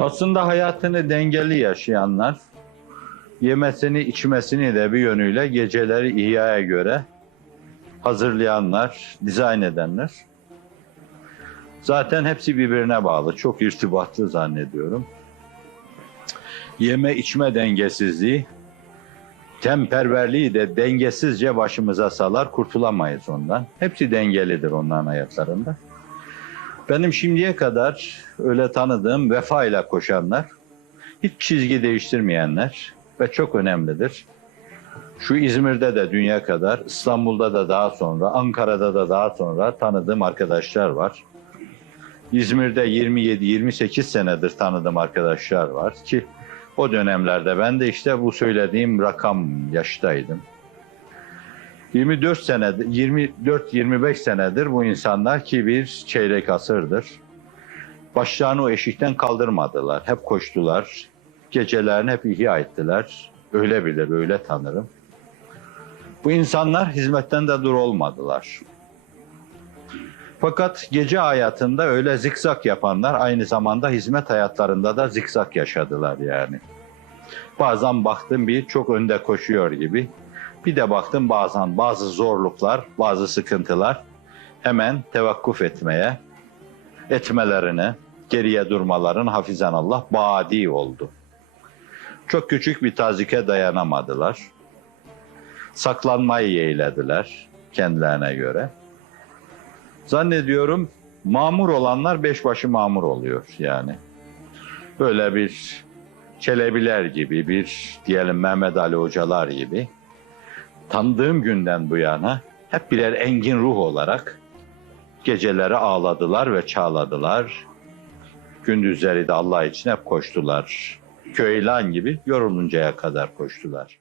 Aslında hayatını dengeli yaşayanlar, yemesini içmesini de bir yönüyle geceleri ihyaya göre hazırlayanlar, dizayn edenler. Zaten hepsi birbirine bağlı, çok irtibatlı zannediyorum. Yeme içme dengesizliği, temperverliği de dengesizce başımıza salar, kurtulamayız ondan. Hepsi dengelidir onların hayatlarında. Benim şimdiye kadar öyle tanıdığım vefayla koşanlar, hiç çizgi değiştirmeyenler ve çok önemlidir. Şu İzmir'de de dünya kadar, İstanbul'da da daha sonra, Ankara'da da daha sonra tanıdığım arkadaşlar var. İzmir'de 27-28 senedir tanıdığım arkadaşlar var ki o dönemlerde ben de işte bu söylediğim rakam yaştaydım. 24 senedir, 24-25 senedir bu insanlar ki bir çeyrek asırdır. Başlarını o eşikten kaldırmadılar. Hep koştular. Gecelerini hep ihya ettiler. Öyle bilir, öyle tanırım. Bu insanlar hizmetten de dur olmadılar. Fakat gece hayatında öyle zikzak yapanlar aynı zamanda hizmet hayatlarında da zikzak yaşadılar yani. Bazen baktım bir çok önde koşuyor gibi. Bir de baktım bazen bazı zorluklar, bazı sıkıntılar hemen tevakkuf etmelerine, geriye durmaların hafizanallah badi oldu. Çok küçük bir tazike dayanamadılar. Saklanmayı yeğlediler kendilerine göre. Zannediyorum mamur olanlar beşbaşı mamur oluyor yani. Böyle bir Çelebiler gibi, bir diyelim Mehmet Ali Hocalar gibi tanıdığım günden bu yana hep birer engin ruh olarak geceleri ağladılar ve çağladılar. Gündüzleri de Allah için hep koştular. Köylan gibi yoruluncaya kadar koştular.